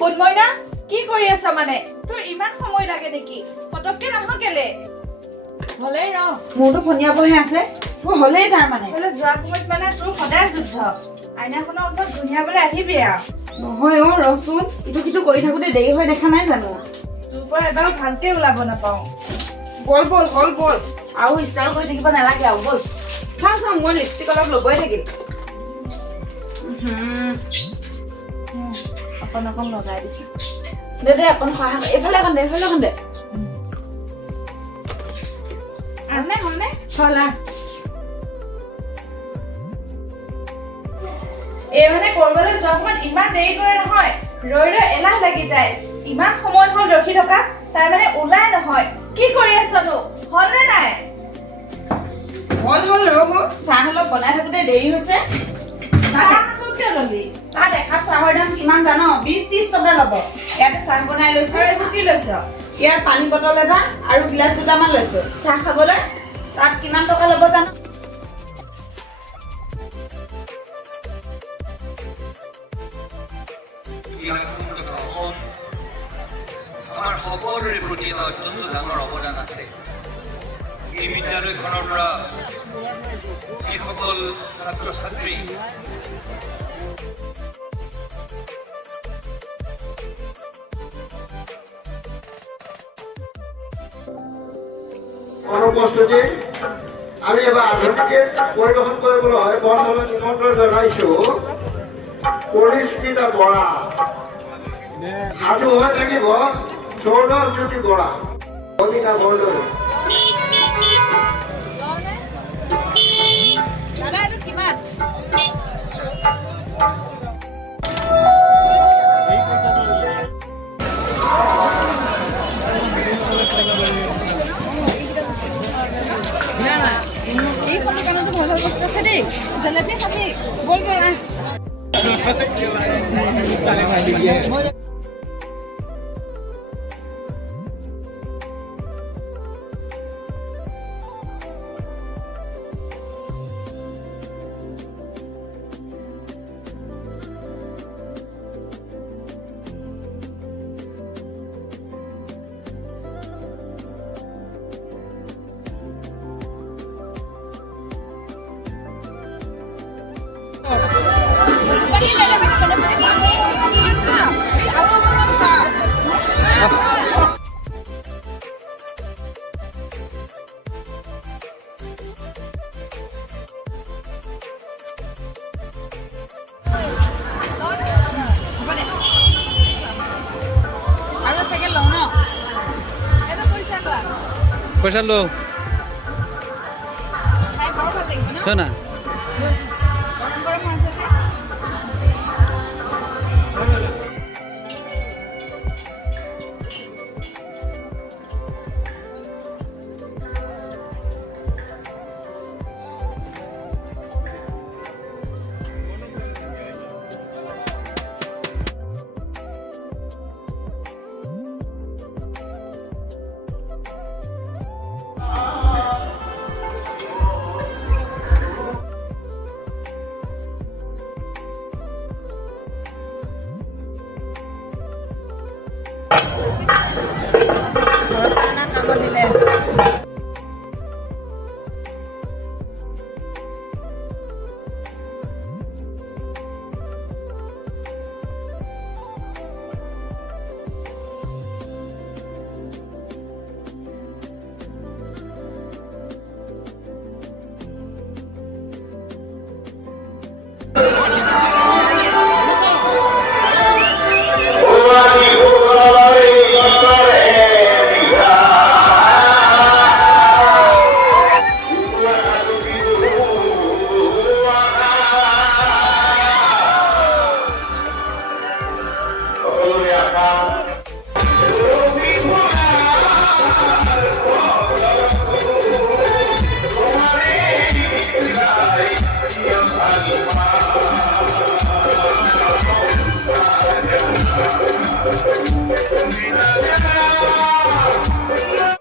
কোনমইনা কি কৰি আছ মানে তোৰ ইমান সময় লাগে নেকি পটককে নহয় কেলে হলেই ৰ মোৰটো ফনিয়াবহে আছে তোৰ হলেই তাৰ মানে হলে যোৱা সময়ত মানে তোৰ সদায় যুদ্ধ আইনাখনৰ ওচৰত ধুনীয়াবলৈ আহিবি আৰু নহয় অ ৰচোন ইটো কিটো কৰি থাকোতে দেৰি হৈ দেখা নাই জানো তোৰ পৰা এবাৰ ভালকে ওলাব নাপাওঁ বল বল বল বল আৰু ষ্টাইল কৰি থাকিব নালাগে আৰু বল চাওঁ চাওঁ মই লিপষ্টিক অলপ ল'বই থাকিল অকণ অকণ লগাই দিছো দে দে অকণ সহায় এইফালে অকণ দে এইফালে অকণ দে আনে হনে হলা এই মানে কৰবালৈ যোৱা সময়ত ইমান দেৰি কৰে নহয় ৰৈ ৰৈ এলাহ লাগি যায় ইমান সময় হ'ল ৰখি থকা তাই মানে ওলাই নহয় কি কৰি আছনো হলনে নাই হল হল ৰ'ব চাহ অলপ বনাই থাকোতে দেৰি হৈছে তাত একাপ চাহৰ দাম কিমান জানো 20-30 টকা ল'ব ইয়াতে চাহ বনাই লৈছো কি লৈছ ইয়াত পানী বটল এটা আৰু গিলাচ দুটামান লৈছো চাহ খাবলৈ তাত কিমান টকা ল'ব জানো আমাৰ সকলোৰে প্ৰতি এটা অত্যন্ত ডাঙৰ অৱদান আছে এই বিদ্যালয়খনৰ পৰা যিসকল ছাত্ৰ ছাত্ৰী অনুপস্থিতি আমি এবাৰ আধুনিকে পৰিদৰ্শন কৰিবলৈ বৰ্তমান নিমন্ত্ৰণ জনাইছো পৰিস্মিতা বৰা সাধু হৈ থাকিব সৌৰজ্যোতি বৰা কবিতা বৰদলৈ দাদা এইটো কিমান এই সময়কণতো ভাল ভাল বস্তু আছে দেই জলেপি খাবি বল বল আহ পয়সা লো না ঘৰত খানা খাব দিলে